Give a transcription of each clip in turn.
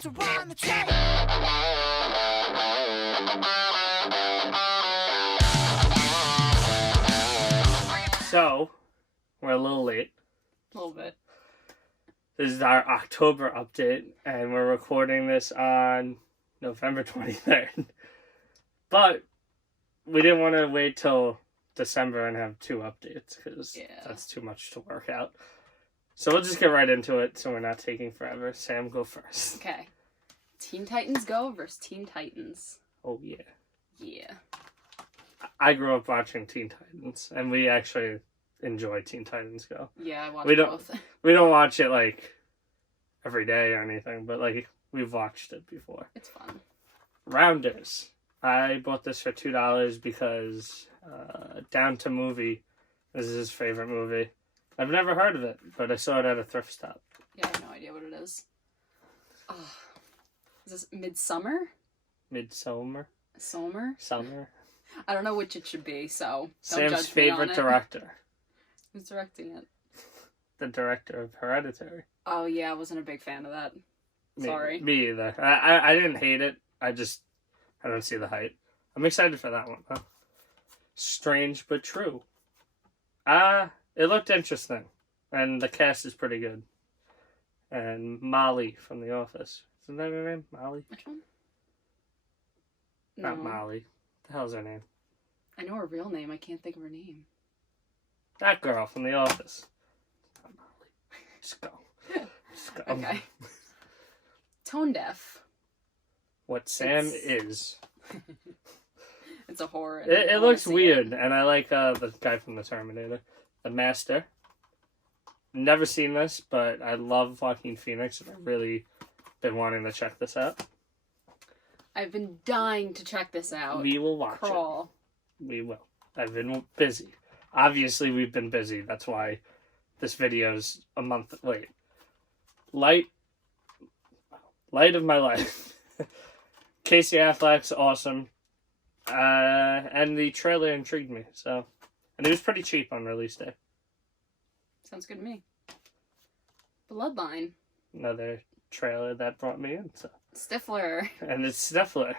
to run the tape. So, we're a little late. A little bit. This is our October update, and we're recording this on November 23rd. But we didn't want to wait till December and have 2 updates, because that's too much to work out. So we'll just get right into it, so we're not taking forever. Sam, go first. Okay. Teen Titans Go versus Teen Titans. Oh, yeah. Yeah. I grew up watching Teen Titans, and we actually enjoy Teen Titans Go. Yeah, I watched both. We don't watch it, like, every day or anything, but, like, we've watched it before. It's fun. Rounders. I bought this for $2 because Down to Movie is his favorite movie. I've never heard of it, but I saw it at a thrift stop. Yeah, I have no idea what it is. Oh. Is this Midsummer? Midsummer? Summer? I don't know which it should be, so Sam's don't judge me on favorite it. director. Who's directing it? The director of Hereditary. Oh, yeah, I wasn't a big fan of that. Sorry. Me either. I didn't hate it. I don't see the hype. I'm excited for that one, though. Strange but True. It looked interesting. And the cast is pretty good. And Molly from The Office. Isn't that her name? Molly? Which one? Not No. Molly. What the hell's her name? I know her real name. I can't think of her name. That girl from The Office. Not Molly. Just go. Just go. Okay. Tone deaf. What Sam is. It's a horror. It looks weird, and I like the guy from The Terminator. The Master. Never seen this, but I love Joaquin Phoenix, and I've really been wanting to check this out. I've been dying to check this out. We will watch Crawl. it. We will. I've been busy. Obviously, we've been busy. That's why this video's a month late. Light of my life. Casey Affleck's awesome. And the trailer intrigued me, so. And it was pretty cheap on release day. Sounds good to me. Bloodline. Another trailer that brought me in, so. Stifler. And it's Stifler.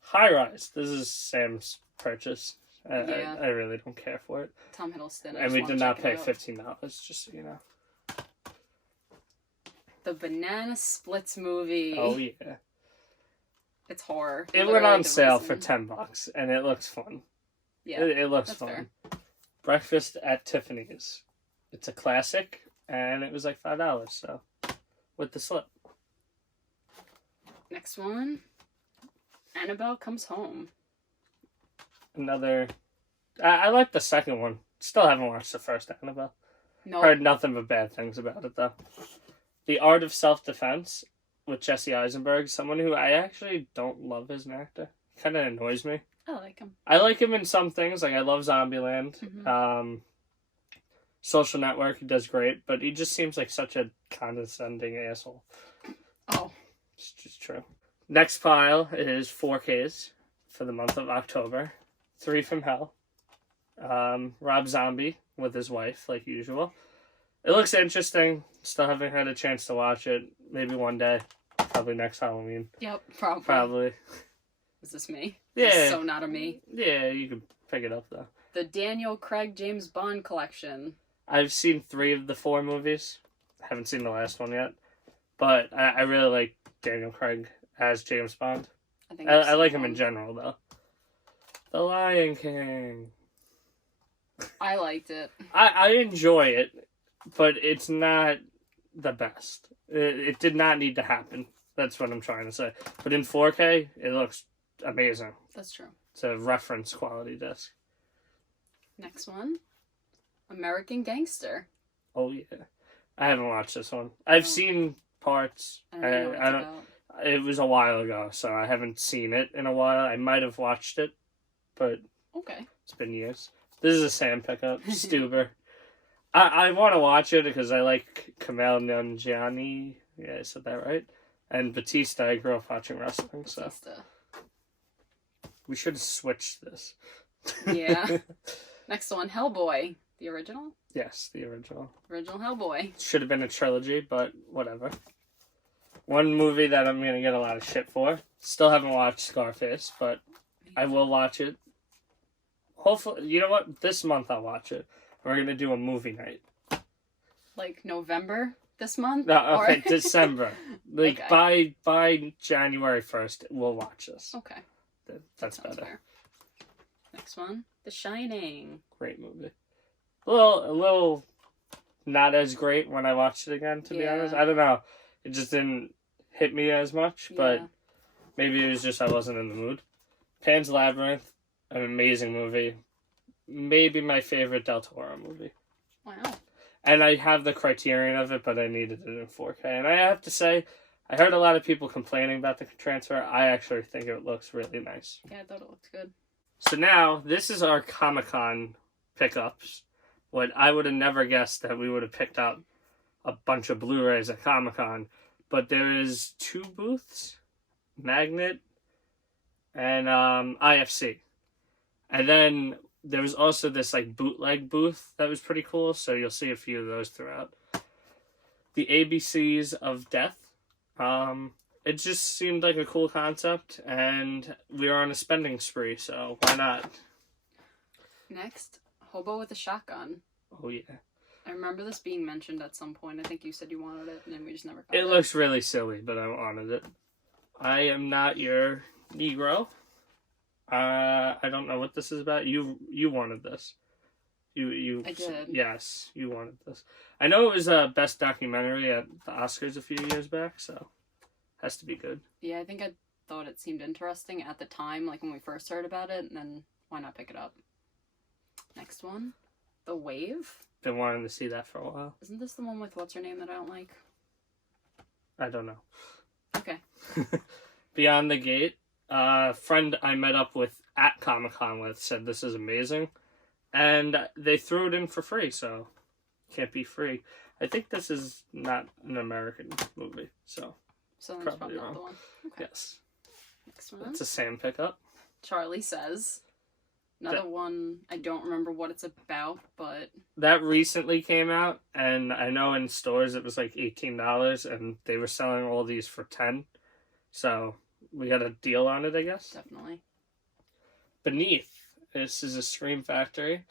High Rise. This is Sam's purchase. I really don't care for it. Tom Hiddleston. And we did not pay $15, just so you know. The Banana Splits movie. Oh, yeah. It's horror. It went on sale for $10, and it looks fun. Yeah, it looks that's fun. fair. Breakfast at Tiffany's. It's a classic, and it was like $5, so with the slip. Next one. Annabelle Comes Home. Another. I like the second one. Still haven't watched the first Annabelle. No. Heard nothing but bad things about it, though. The Art of Self-Defense with Jesse Eisenberg, someone who I actually don't love as an actor. Kind of annoys me. I like him. I like him in some things, like I love Zombieland. Mm-hmm. Social Network, he does great, but he just seems like such a condescending asshole. Oh. It's just true. Next pile is 4Ks for the month of October. 3 from Hell. Rob Zombie with his wife, like usual. It looks interesting. Still haven't had a chance to watch it. Maybe one day. Probably next Halloween. Yep, probably. Probably. Is this me? Yeah. This is so not a me. Yeah, you can pick it up, though. The Daniel Craig James Bond collection. I've seen 3 of the 4 movies. Haven't seen the last one yet. But I really like Daniel Craig as James Bond. I like him in general, though. The Lion King. I liked it. I enjoy it, but it's not the best. It did not need to happen. That's what I'm trying to say. But in 4K, it looks amazing. That's true. It's a reference quality disc. Next one. American Gangster. Oh, yeah. I haven't watched this one. I've seen parts. I don't know what it's about. It was a while ago, so I haven't seen it in a while. I might have watched it, but Okay. it's been years. This is a Sam pickup. Stuber. I want to watch it because I like Kumail Nanjiani. Yeah, I said that right. And Batista. I grew up watching wrestling, so Batista. we should have switched this. Yeah. Next one, Hellboy. The original? Yes, the original. Original Hellboy. Should have been a trilogy, but whatever. One movie that I'm going to get a lot of shit for. Still haven't watched Scarface, but I will watch it. Hopefully, you know what? This month I'll watch it. We're going to do a movie night. Like November this month? No, okay, Or... December. Like, okay. by January 1st, we'll watch this. Okay. That's Sounds better. fair. Next one. The Shining. Great movie. A little not as great when I watched it again, to be honest. I don't know. It just didn't hit me as much, but maybe it was just I wasn't in the mood. Pan's Labyrinth, an amazing movie. Maybe my favorite Del Toro movie. Wow. And I have the Criterion of it, but I needed it in 4K. And I have to say, I heard a lot of people complaining about the transfer. I actually think it looks really nice. Yeah, I thought it looked good. So now, this is our ComicCon pickups. What I would have never guessed that we would have picked up a bunch of Blu-rays at Comic-Con, but there is 2 booths, Magnet and IFC, and then there was also this like bootleg booth that was pretty cool. So you'll see a few of those throughout. The ABCs of Death. It just seemed like a cool concept, and we were on a spending spree, so why not? Next, Hobo with a Shotgun. Oh yeah. I remember this being mentioned at some point. I think you said you wanted it, and then we just never got it. It looks really silly, but I wanted it. I am not your Negro. I don't know what this is about. You wanted this. You. I did. Yes, you wanted this. I know it was best documentary at the Oscars a few years back, so has to be good. Yeah, I think I thought it seemed interesting at the time, like when we first heard about it, and then why not pick it up? Next one, The Wave. Been wanting to see that for a while. Isn't this the one with what's her name that I don't like? I don't know. Okay. Beyond the Gate. A friend I met up with at Comic-Con with said this is amazing. And they threw it in for free, so can't be free. I think this is not an American movie, so That's probably not wrong. the one. Okay. Yes. Next one. It's a Sam pickup. Charlie Says. Another one, I don't remember what it's about, but... That recently came out, and I know in stores it was like $18, and they were selling all these for $10. So we got a deal on it, I guess. Definitely. Beneath. This is a Scream Factory,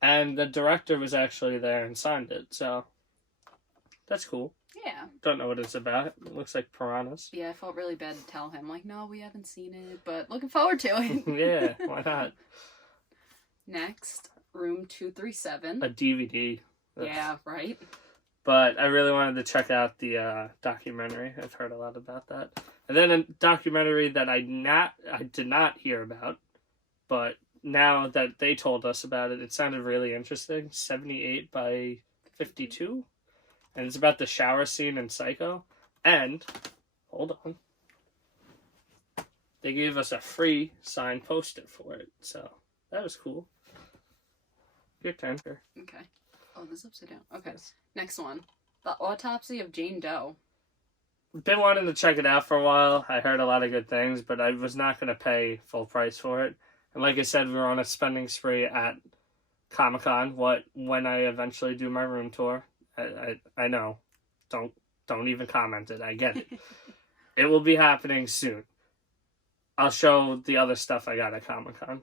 and the director was actually there and signed it, so that's cool. Yeah. Don't know what it's about. It looks like piranhas. Yeah, I felt really bad to tell him, like, no, we haven't seen it, but looking forward to it. Yeah, why not? Next, Room 237. A DVD. Yeah, right? But I really wanted to check out the documentary. I've heard a lot about that. And then a documentary that I did not hear about, but now that they told us about it, it sounded really interesting. 78 by 52. And it's about the shower scene in Psycho. And, hold on, they gave us a free signed poster for it. So, that was cool. Your turn. Okay. Oh, this is upside down. Okay. Yes. Next one. The Autopsy of Jane Doe. Been wanting to check it out for a while. I heard a lot of good things, but I was not going to pay full price for it. And like I said, we were on a spending spree at Comic-Con. When I eventually do my room tour, I know. Don't even comment it. I get it. It will be happening soon. I'll show the other stuff I got at Comic-Con.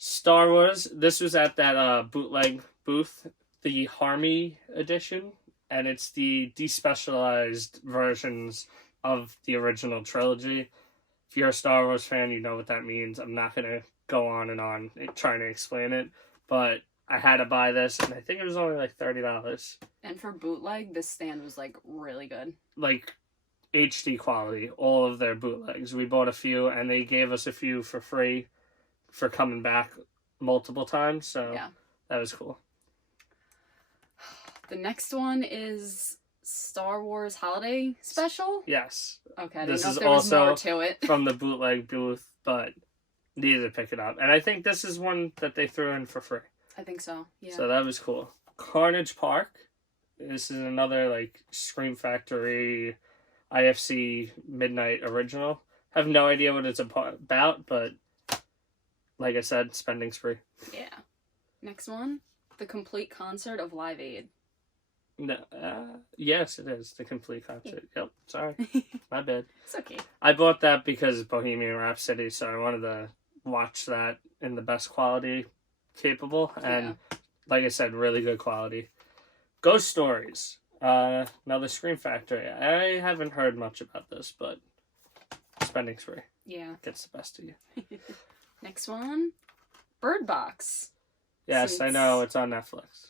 Star Wars. This was at that bootleg booth, the Harmy edition, and it's the despecialized versions of the original trilogy. If you're a Star Wars fan, you know what that means. I'm not going to go on and on trying to explain it, but I had to buy this, and I think it was only like $30. And for bootleg, this stand was like really good. Like HD quality, all of their bootlegs. We bought a few, and they gave us a few for free for coming back multiple times, so yeah. That was cool. The next one is Star Wars Holiday Special? Yes. Okay, I this didn't know is if there was also more to it. from the bootleg booth, but needed to pick it up. And I think this is one that they threw in for free. I think so, yeah. So that was cool. Carnage Park. This is another like Scream Factory IFC Midnight original. I have no idea what it's about, but like I said, spending spree. Yeah. Next one, The Complete Concert of Live Aid. No, yes, it is the complete concert. Yep, sorry, my bad. It's okay. I bought that because of Bohemian Rhapsody, so I wanted to watch that in the best quality capable, and like I said, really good quality. Ghost Stories, another Scream Factory. I haven't heard much about this, but spending spree. Yeah. Gets the best of you. Next one, Bird Box. Yes, I know, it's on Netflix.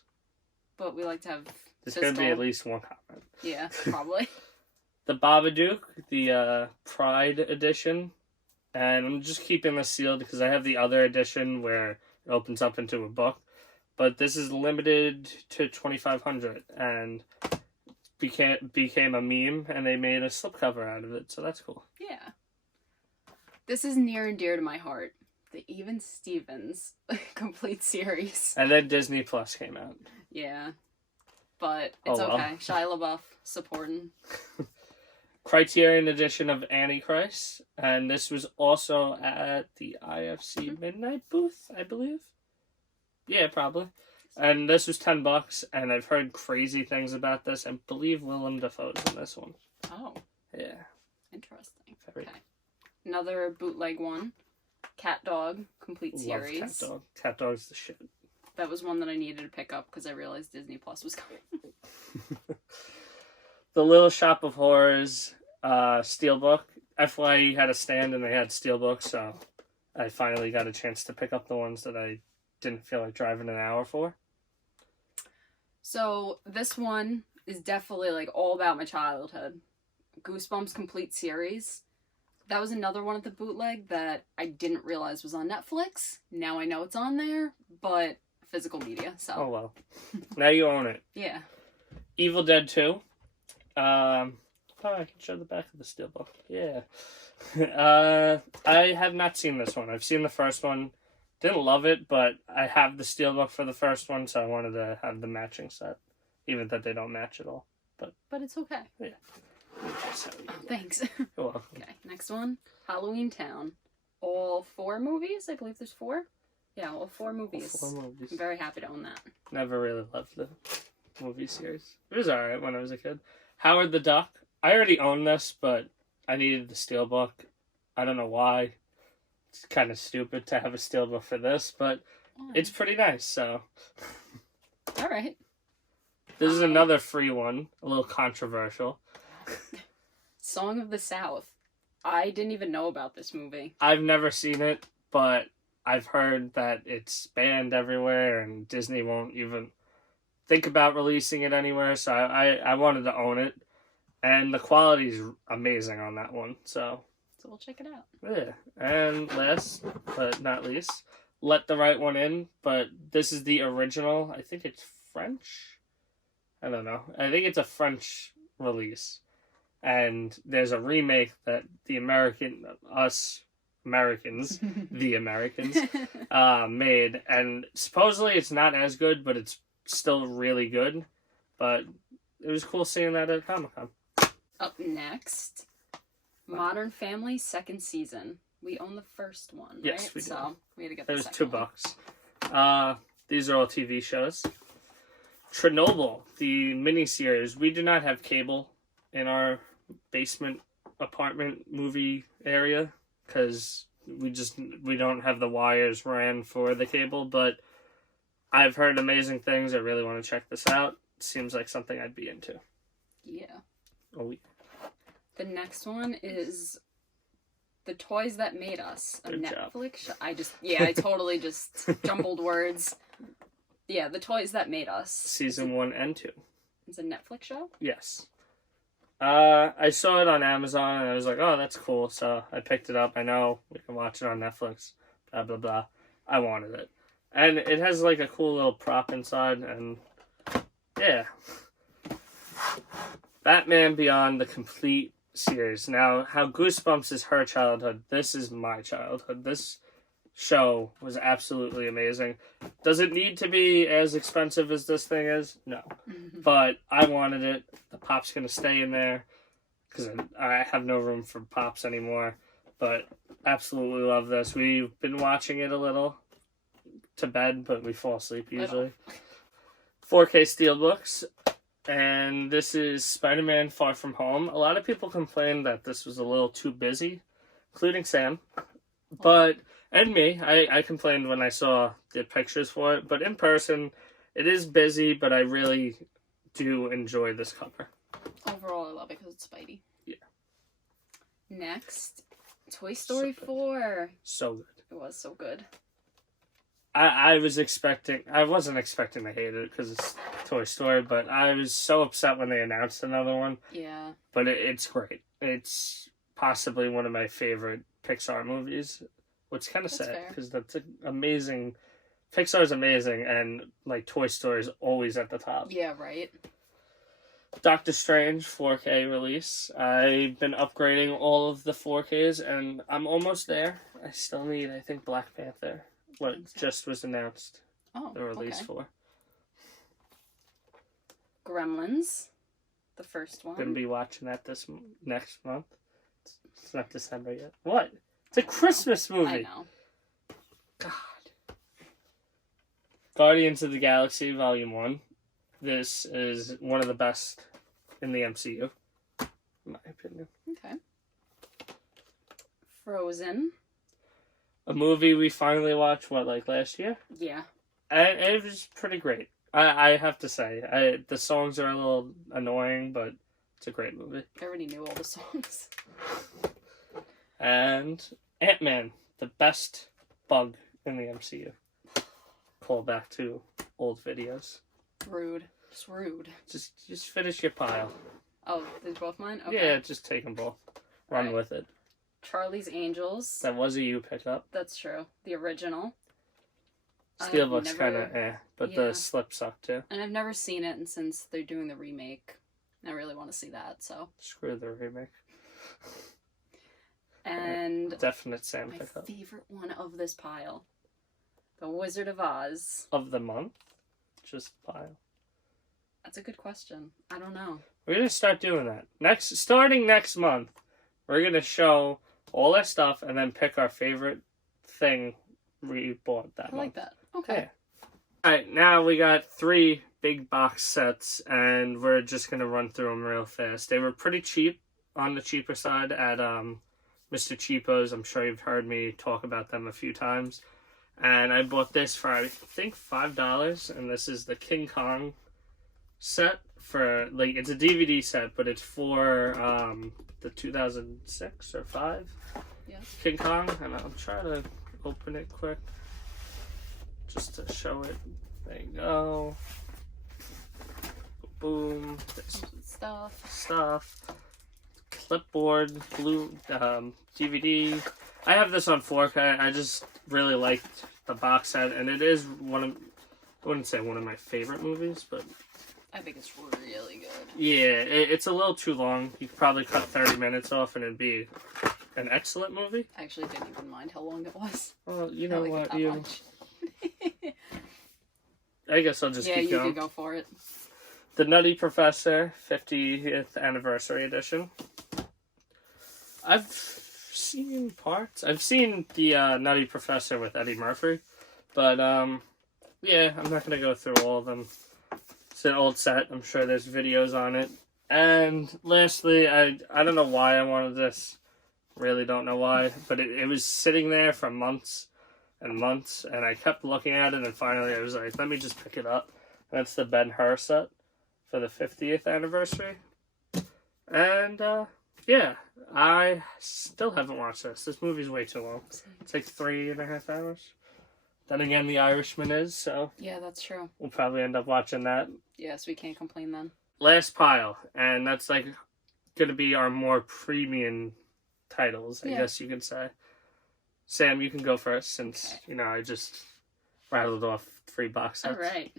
But we like to have There's going to be at least one comment. Yeah, probably. The Babadook, the Pride edition. And I'm just keeping this sealed because I have the other edition where it opens up into a book. But this is limited to 2,500 and became a meme, and they made a slipcover out of it, so that's cool. Yeah. This is near and dear to my heart. The Even Stevens complete series. And then Disney Plus came out. Yeah. But it's okay. Shia LaBeouf supporting. Criterion edition of Antichrist. And this was also at the IFC Midnight booth, I believe. Yeah, probably. And this was $10, and I've heard crazy things about this. I believe Willem Dafoe's in this one. Oh. Yeah. Interesting. Very. Okay. Another bootleg one. Cat Dog complete series. Love Cat Dog. Cat Dog's the shit. That was one that I needed to pick up because I realized Disney Plus was coming. The Little Shop of Horrors Steelbook. FYE had a stand and they had Steelbooks, so I finally got a chance to pick up the ones that I didn't feel like driving an hour for. So this one is definitely like all about my childhood. Goosebumps complete series. That was another one at the bootleg that I didn't realize was on Netflix. Now I know it's on there, but physical media, so. Oh, well. Now you own it. Yeah. Evil Dead 2. I can show the back of the steelbook. Yeah. I have not seen this one. I've seen the first one. Didn't love it, but I have the steelbook for the first one, so I wanted to have the matching set. Even though they don't match at all. But it's okay. Yeah. Oh, thanks. You're welcome. Okay, next one. Halloween Town. All 4 movies? I believe there's 4. Yeah, all 4 movies. All 4 movies. I'm very happy to own that. Never really loved the movie series. It was alright when I was a kid. Howard the Duck. I already owned this, but I needed the steelbook. I don't know why. It's kind of stupid to have a steelbook for this, but it's pretty nice, so. Alright. This is another free one. A little controversial. Song of the South. I didn't even know about this movie. I've never seen it, but I've heard that it's banned everywhere and Disney won't even think about releasing it anywhere, so I wanted to own it. And the quality's amazing on that one, so we'll check it out. Yeah. And last but not least, Let the Right One In, but this is the original. I think it's French? I don't know. I think it's a French release. And there's a remake that the Americans, made. And supposedly it's not as good, but it's still really good. But it was cool seeing that at ComicCon. Up next, Modern Family 2nd season. We own the first one, right? Yes, we do. So we had to get the second $2. These are all TV shows. Chernobyl, the miniseries. We do not have cable in our basement apartment movie area because we don't have the wires ran for the cable, but I've heard amazing things. I really want to check this out. Seems like something I'd be into. Yeah. Oh, yeah. The next one is The Toys That Made Us, a Good Netflix show. I totally just jumbled words. Yeah, The Toys That Made Us. Season 1 and 2. It's a Netflix show? Yes. I saw it on Amazon and I was like, oh, that's cool. So I picked it up. I know we can watch it on Netflix. Blah, blah, blah. I wanted it. And it has like a cool little prop inside and yeah. Batman Beyond, the complete series. Now, how Goosebumps is her childhood, this is my childhood. This show was absolutely amazing. Does it need to be as expensive as this thing is? No. But I wanted it. The pop's going to stay in there because I have no room for pops anymore. But absolutely love this. We've been watching it a little to bed, but we fall asleep usually. 4K Steelbooks. and this is Spider-Man Far From Home. A lot of people complained that this was a little too busy, including Sam. But, and me, I complained when I saw the pictures for it. But in person, it is busy, but I really do enjoy this cover. Overall, I love it because it's Spidey. Yeah. Next, Toy Story 4. So good. It was so good. I wasn't expecting to hate it because it's Toy Story, but I was so upset when they announced another one. Yeah. But it's great. It's possibly one of my favorite Pixar movies, which is kind of sad because that's amazing. Pixar's amazing, and like Toy Story is always at the top. Yeah, right. Doctor Strange 4K release. I've been upgrading all of the 4Ks, and I'm almost there. I still need, I think, Black Panther. What just was announced. Oh, the release for. Gremlins, the first one. Gonna be watching that next month. It's not December yet. What? It's a Christmas movie. I know. God. Guardians of the Galaxy Volume 1. This is one of the best in the MCU, in my opinion. Okay. Frozen. A movie we finally watched, last year? Yeah. And it was pretty great. I have to say. The songs are a little annoying, but it's a great movie. I already knew all the songs. And Ant-Man, the best bug in the MCU. Call back to old videos. Rude. Just rude. Just finish your pile. Oh, these both mine? Okay. Yeah, just take them both. Run with it. Charlie's Angels. That was a you pickup. That's true. The original. Steelbook's kind of but the slip sucked too. And I've never seen it, and since they're doing the remake, I really want to see that, so. Screw the remake. And definite Sam my pickup. favorite one of this pile. The Wizard of Oz. Of the month? Just pile. That's a good question. I don't know. We're going to start doing that. Starting next month, we're going to show all our stuff and then pick our favorite thing we bought that month. I like that. Okay. Yeah. Alright, now we got 3 big box sets, and we're just going to run through them real fast. They were pretty cheap, on the cheaper side, at Mr. Cheapo's. I'm sure you've heard me talk about them a few times. And I bought this for, I think, $5, and this is the King Kong set for, it's a DVD set, but it's for the 2006 or 5 King Kong, and I'm trying to open it quick just to show it. There you go. Boom. Stuff. Clipboard, blue DVD. I have this on 4K. I just really liked the box set, and it is I wouldn't say one of my favorite movies, but I think it's really good. Yeah, it's a little too long. You could probably cut 30 minutes off and it'd be an excellent movie. I actually didn't even mind how long it was. Well, you know what? Much. I guess I'll just keep going. Yeah, you can go for it. The Nutty Professor 50th Anniversary Edition. I've seen parts. I've seen the Nutty Professor with Eddie Murphy, but yeah, I'm not gonna go through all of them. It's an old set. I'm sure there's videos on it. And lastly, I don't know why I wanted this. Really don't know why, but it was sitting there for months and months, and I kept looking at it, and finally I was like, let me just pick it up. And that's the Ben-Hur set for the 50th anniversary. And yeah, I still haven't watched this. This movie's way too long. It's like 3.5 hours. Then again, The Irishman is, so... Yeah, that's true. We'll probably end up watching that. Yes, we can't complain then. Last pile, and that's like going to be our more premium titles, I guess you could say. Sam, you can go first, since, I just rattled off 3 box sets. All right.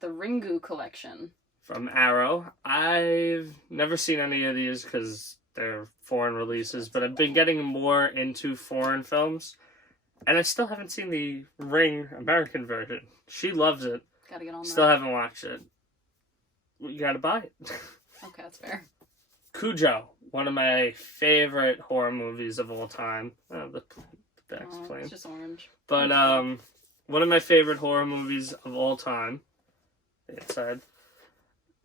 The Ringu collection. From Arrow. I've never seen any of these because they're foreign releases, but I've been getting more into foreign films. And I still haven't seen the Ring American version. She loves it. Gotta get on that. Still haven't watched it. You gotta buy it. Okay, that's fair. Cujo, one of my favorite horror movies of all time. The back's plain. It's just orange. But one of my favorite horror movies of all time. It said.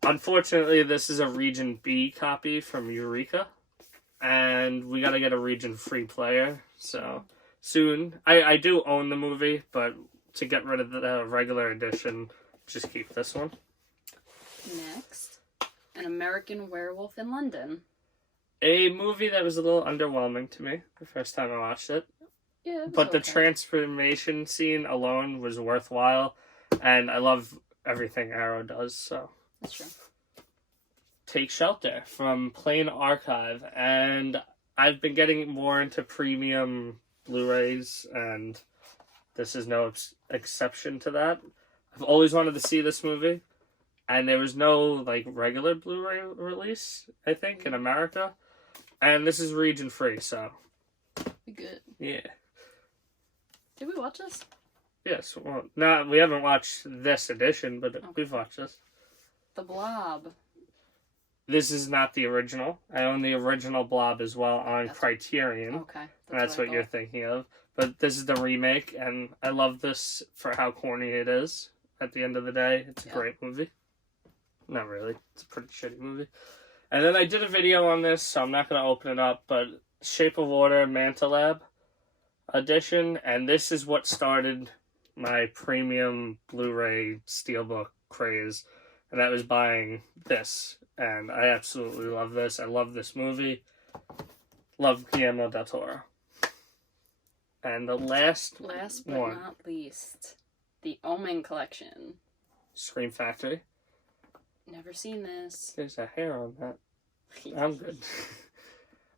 unfortunately, this is a Region B copy from Eureka, and we gotta get a Region Free player, so soon. I do own the movie, but to get rid of the regular edition, just keep this one. Next, An American Werewolf in London. A movie that was a little underwhelming to me the first time I watched it. Yeah, it was But the okay. transformation scene alone was worthwhile, and I love everything Arrow does, so. That's true. Take Shelter from Plain Archive, and I've been getting more into premium Blu-rays, and this is no exception to that. I've always wanted to see this movie, and there was no like regular Blu-ray release, I think, in America, and this is region free, so Be good. yeah. Did we watch this? Yes, well, no, we haven't watched this edition, but we've watched this. The Blob. This is not the original. I own the original Blob as well on That's- Criterion. Okay. That's what I you're thought. thinking of. But this is the remake, and I love this for how corny it is. At the end of the day, it's a great movie. Not really. It's a pretty shitty movie. And then I did a video on this, so I'm not going to open it up, but Shape of Water Manta Lab edition, and this is what started my premium Blu-ray Steelbook craze, and that was buying this. And I absolutely love this. I love this movie. Love Guillermo del Toro. And the last but one, not least, the Omen Collection. Scream Factory. Never seen this. There's a hair on that. I'm good.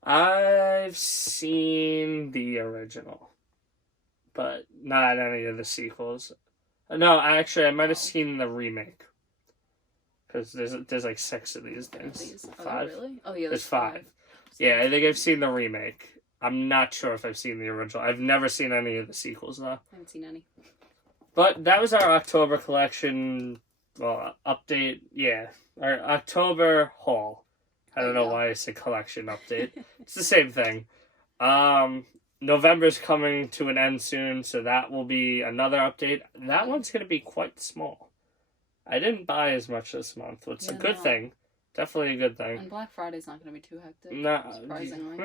I've seen the original, but not any of the sequels. No, actually, I might have seen the remake. Because there's like 6 of these things. Oh, 5? really? Oh, yeah, There's 5. Yeah, I think I've seen the remake. I'm not sure if I've seen the original. I've never seen any of the sequels, though. I haven't seen any. But that was our October collection, well, update. Yeah, our October haul. I don't know why I said collection update. It's the same thing. November's coming to an end soon, so that will be another update. That one's going to be quite small. I didn't buy as much this month, which is a good thing. Definitely a good thing. And Black Friday's not going to be too hectic. No, surprisingly.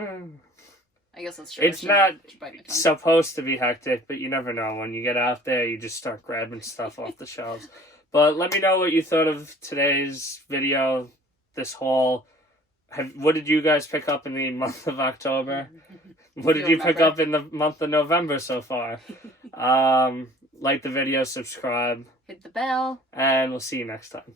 I guess that's true. It's not bite my tongue. supposed to be hectic, but you never know. When you get out there, you just start grabbing stuff off the shelves. But let me know what you thought of today's video, this haul. What did you guys pick up in the month of October? What did you pick up in the month of November so far? Like the video, subscribe. Hit the bell. And we'll see you next time.